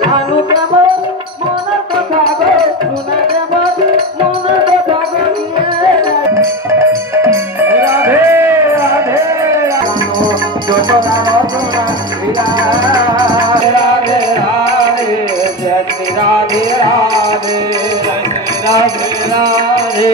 कानु प्रेम मन कथा गो सुने प्रेम मन कथा गो राधे राधे रानो जोतरा रतुना राधे राधे जय Shri Radhe Radhe Radhe Radhe.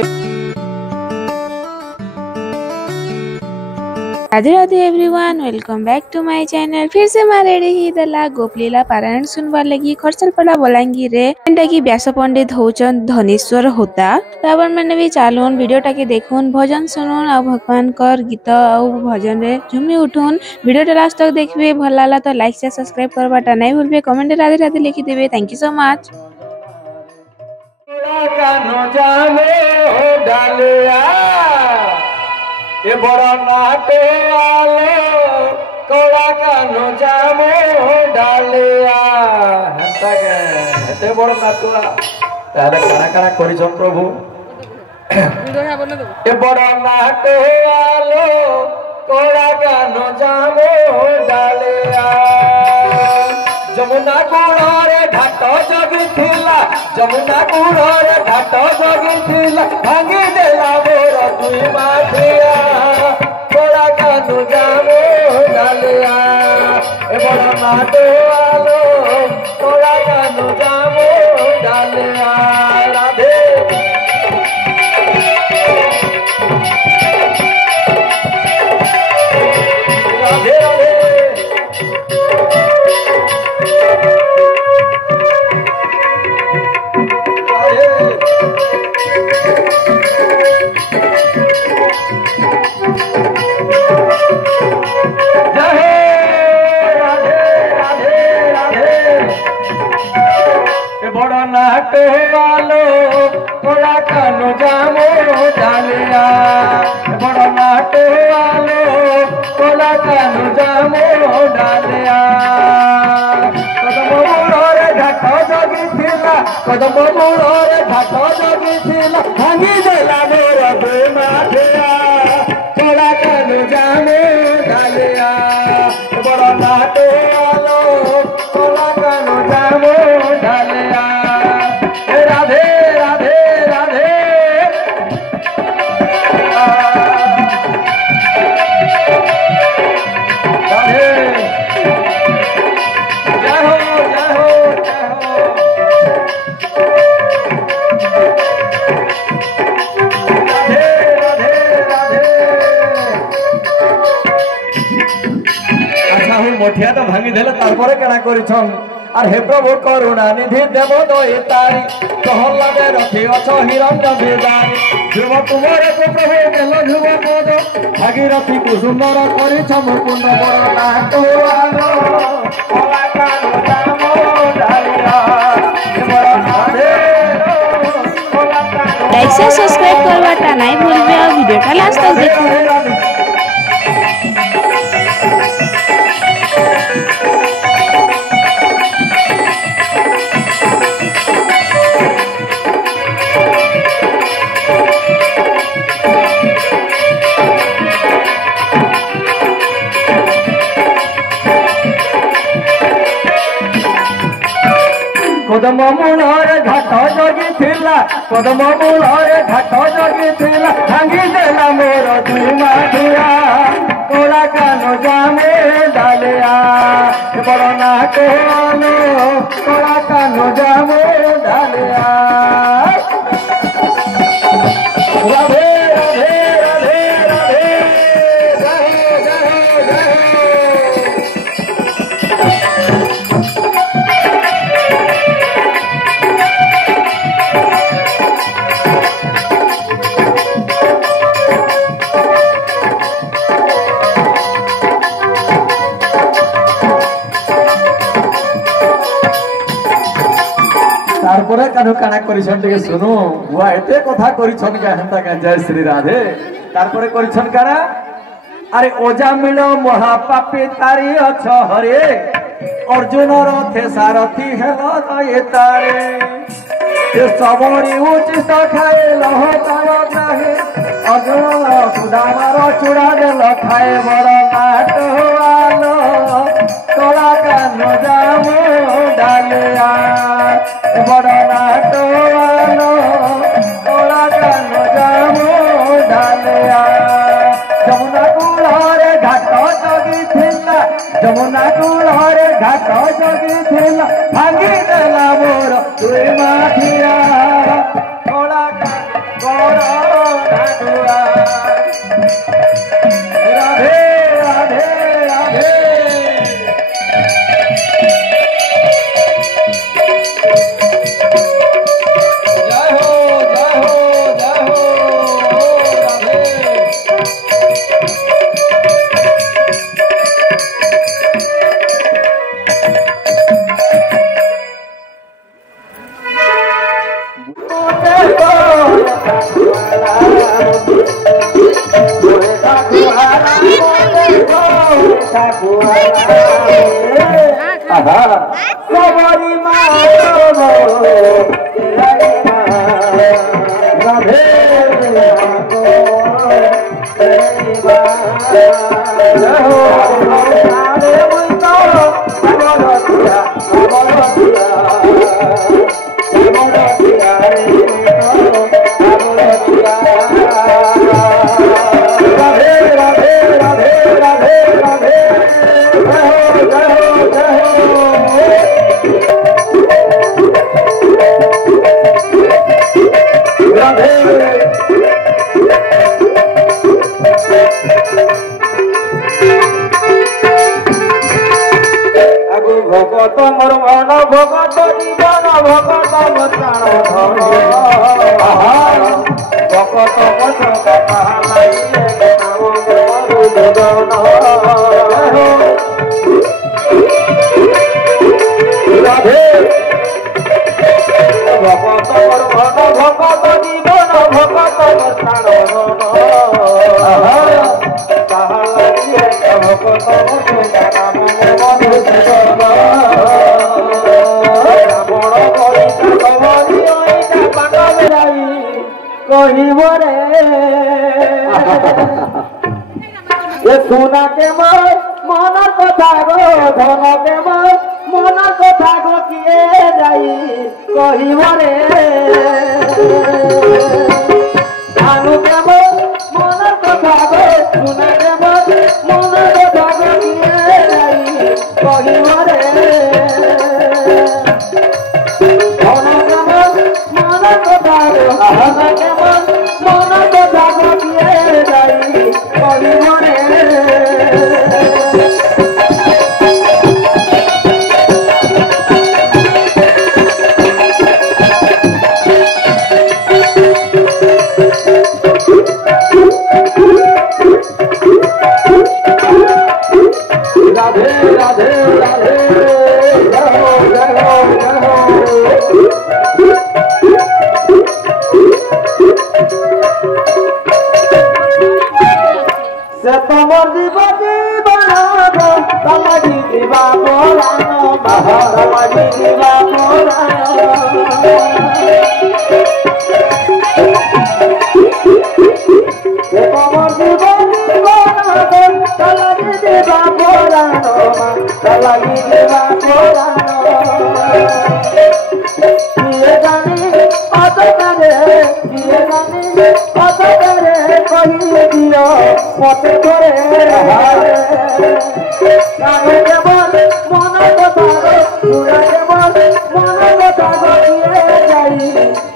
Radhe Radhe everyone, welcome back to my channel. फिर से मैं रेडी ही दला गोपलीला पारायण सुनवार लगी खरसलपड़ा बलांगीर रे एंटा की व्यास पंडित होचन धनेश्वर होता। तापर मैंने भी चालून वीडियोटा के देखुन भजन सुनुन आ भगवान कर गीत आ भजन रे झुमी उठुन। वीडियोटा लास्ट तक देखबे, भल लागला तो लाइक से सब्सक्राइब करबाटा नहीं भूलबे, कमेंट राधे राधे लिखि देबे। Thank you so much. ए बड़ा नाटे आलो कोड़ा कानो जामो डालिया हंता के एते बड़ा नाटुआ तारे काना काना करिछन प्रभु। ए बड़ा नाटे आलो कोड़ा कानो जामो डालिया जमुना कूड़े घाट जगी थिला जमुना कूड़े घाट जगी थिला भांगी देला मोर दुई माठिया कोड़ा कानु जामो डालिया ए बड़ा नाटो आलो कोड़ा कानु जामो डालिया राधे राधे राधे। बड़ा नाटो आलो कोड़ा कानो जामो डालिया बड़ा नाटो आलो कोड़ा कानो जामो डालिया कदम मुड़े घाट जगी थिला कदम मुड़े घाट जगी थिला भांगी देला मोर दुई माठिया कोड़ा कानो जामो डालिया बड़ा नाटो आलो कोड़ा कानो जामो डालिया राधे राधे राधे राधे जय हो जय हो जय हो राधे राधे राधे। अच्छा हूँ मोठिया तो भांगी देले तारपरे केना करिछन আর হে প্রভু করুণা নিধি দেব দয়ে তারি তহল লাগে রখি অছ হিরণ্য বেদারি ধ্রুব কুমার প্রভু দেল ধ্রুব পদ ভাগীরথী কুসুন্দর করিছ মুকুন্দ বড় নাটো আলো কলা কালো দাম ডালিয়া বড় রাধে কলা কালো। लाइक से सब्सक्राइब करवाटा नहीं भूलबे और वीडियोटा लास्ट तक देखो। कदम मूलरे घाट जगी थिला कदम मूलरे घाट जगी थिला भांगी देला मोर दुई माठिया कोड़ा कानो जामो डालिया बड़ा नाटो आलो कोड़ा कानो जामो डालिया राधे राधे राधे राधे जय हो जय हो जय हो। तारपरे कानु काना करिछन टिके सुनु हुआ एते कथा करिछन का हंता का जय श्री राधे तारपरे करिछन काना अरे ओजा मिलो महापापी तारी अछ हरे अर्जुन रथे सारथी हेलो दये तारे ये सबरी उचित खाए लह तार नाही अर्जुन सुदामार चूड़ा देल खाए बड़ नाट आलो कला कान जामो ढालिया बड़ नाटवानो तोरा कान जामो ढालिया जमुना कूलरे घाट जगी थिला जमुना कूलरे घाट जगी थिला भांगी देला मोर तुई माठिया तोरा कान बड़ नाटुआ राधे राधे राधे सबरी भगत मोर मन भगत जीवन भगत प्राण भगत राधे भगत मोर मन भगत जीवन भगत प्राण कहबरे ये सोना के मन कथा गो धन के मन कथा गो किए जाई कहबरे धानु के मन कथा गो सोना के मन कथा गो किए जाई कहबरे धन के मन कथा गो मन कथा गो किए जाई कहबरे राधे राधे राधे जय हो जय हो जय हो से तमर जीवती बनाबो तमरी जीवा बोलानो तमरी जीवा बोलानो से तमर जीवती बनाबो तमरी जीवा बोलानो तमरी जीवा बोलानो किए जानी अत करे किए जानी अत करे कहिए दियो मत करे काहे के मन कथा गो पूरा के मन कथा गो किए जाई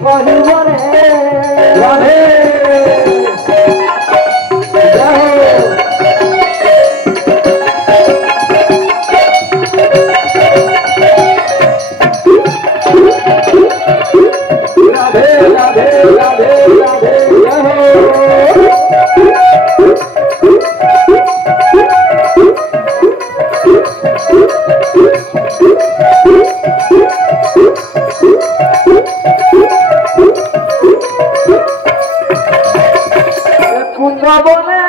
कहबरे राधे राधे राधे राधे राधे जय हो कुंदबने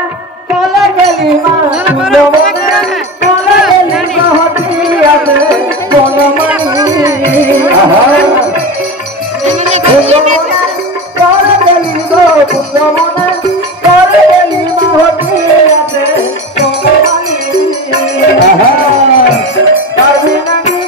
चले गेली मां कुंदबने चले गेली हटियाते बनमनी कुंदबने चले गेली गो कुंदबने चले गेली मां हटियाते बनमनी करबी नगी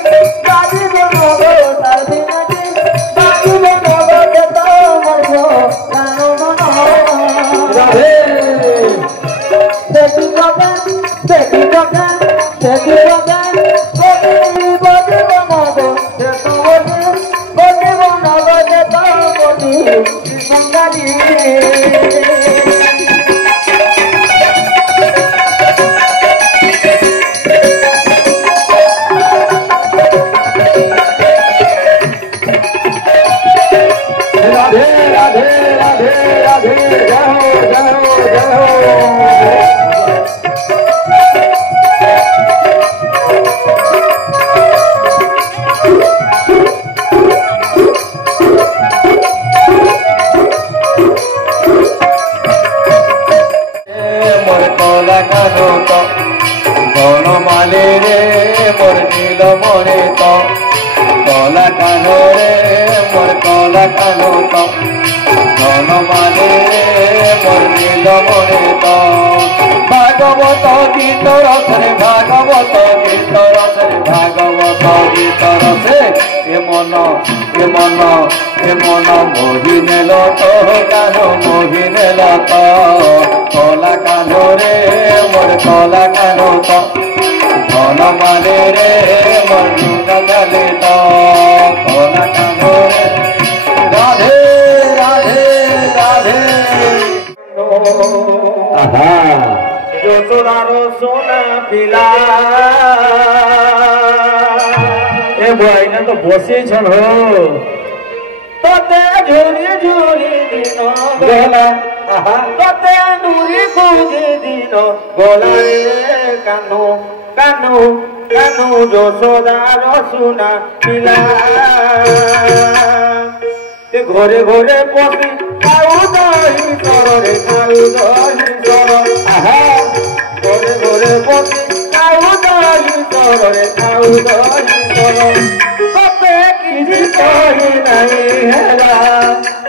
কলা কানো রে মোর কলা কানো তো ধন মানে মোর নীল মনে তো ভাগবত গীত রসরে ভাগবত গীত রসরে ভাগবত গীত রসে এ মন মোহি নেল তো কানো মোহি নেল তো কলা কানো রে মোর কলা কানো তো ধন মানে রে মোর নুন গালে তো কলা কানো রে রাধে রাধে রাধে আহা যশোদার সোনা পিলা এ বইনা তো বসেছন হো তোতে ঝুরি ঝুরি দিন গলা আহা তোতে নুরি খুঁজে দিন গলা রে কানু কানু কানু যশোদার সোনা পিলা ঘরে ঘরে পশি কাউ দহি সরে কাউ দহি সর আহা ঘরে ঘরে পশি কাউ দহি সরে কাউ দহি সর কতে কিছু কহি নাই হেলা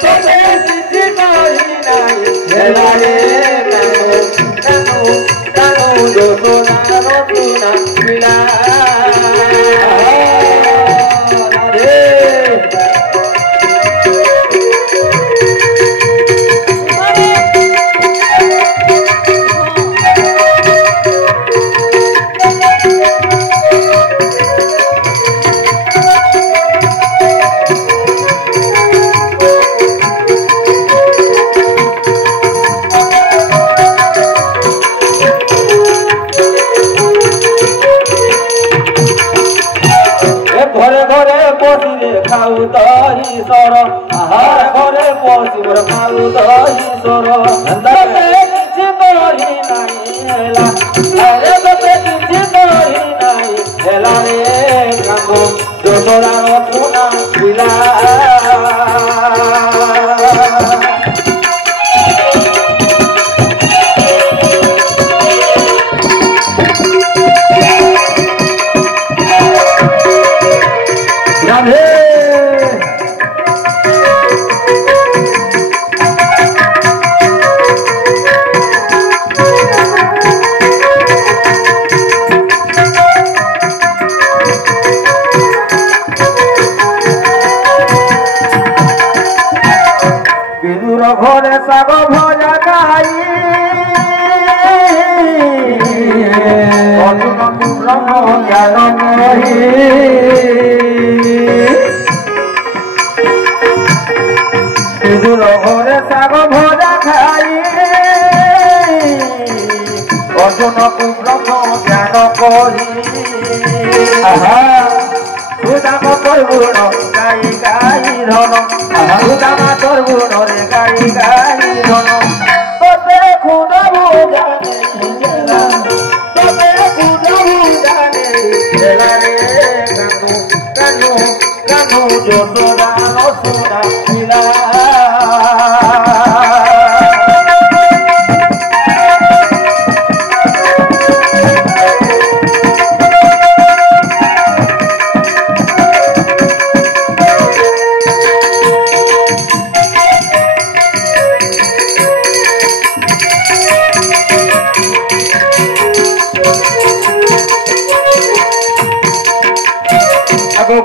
কতে কিছু কহি নাই হেলা রে কানু কানু কানু যশোদার সোনা পিলা ঘরে ঘরে পশিরে খাউ দহি সর আহার ঘরে পশিরে খাউ দহি সর কিছু করি নাই হেলা আরে তোতে কিছু করি নাই হেলা রে কান্দো যশোদার সোনা পিলা রাধে বিদুর ঘরে শাগ ভজা খাই ব্রহ্ম জ্ঞান নহি বিদুর ঘরে শাগ ভজা খাই অর্জুনকু ব্রহ্ম জ্ঞান করি আহা সুদাম তোর গুণ গাই গাই ধন সুদাম তোর গুণ রে গাই গাই ধন তোতে খুদ বুঝানে তোতে খুদ বুঝানে হেলা রে কানু কানু কানু যশোদার সোনা পিলা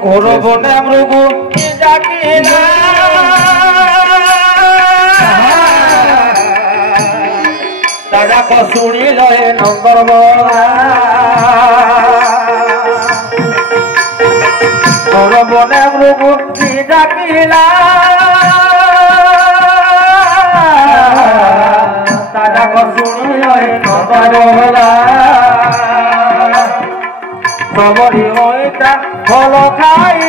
ঘোর বনে মৃগু ডাকিলা দাদা শুনিল হে নন্দর ঘোর বনে মৃগু ডাকিলা দাদা শুনিল হে নন্দর সবরি হইতা ফল খাই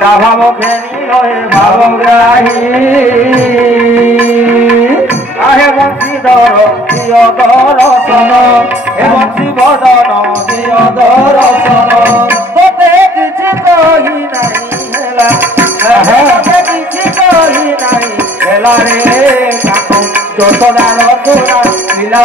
তা ভাব খেলি হয়ে ভাবগ্রাহী আহে বংশীধর প্রিয় দর্শন হে বংশী বদন প্রিয় দর্শন তোতে কিছু কহি নাই হেলা তোতে কিছু কহি নাই হেলা রে কাকু যশোদার সোনা পিলা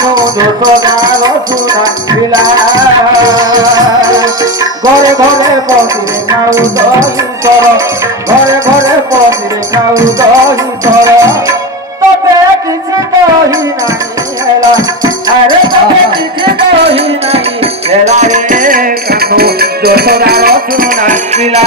কানো যশোদার সুনা লীলা ঘরে ঘরে পথিরে খাউ দহি সর ঘরে ঘরে পথিরে খাউ দহি সর তবে কিছু দহি নাই হেলা আরে তবে কিছু দহি নাই হেলা রে কানো যশোদার সুনা লীলা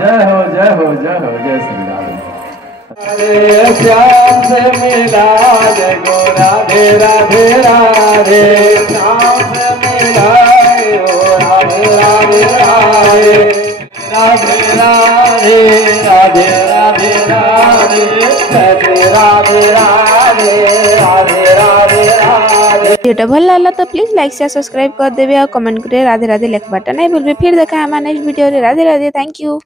जय हो जय हो जय हो जय श्री राधे श्याम से मिला जय गो राधे राधे राधे श्याम से मिला ओ राधे राधे राधे राधे राधे राधे राधे राधे राधे राधे राधे राधे राधे। वीडियो भल लागला तो प्लीज लाइक शेयर सब्सक्राइब कर देवे और कमेंट करे राधे राधे लिखबाटा नहीं भूलबे। फिर देखा हमारे नेक्स्ट वीडियो रे। Radhe Radhe, thank you.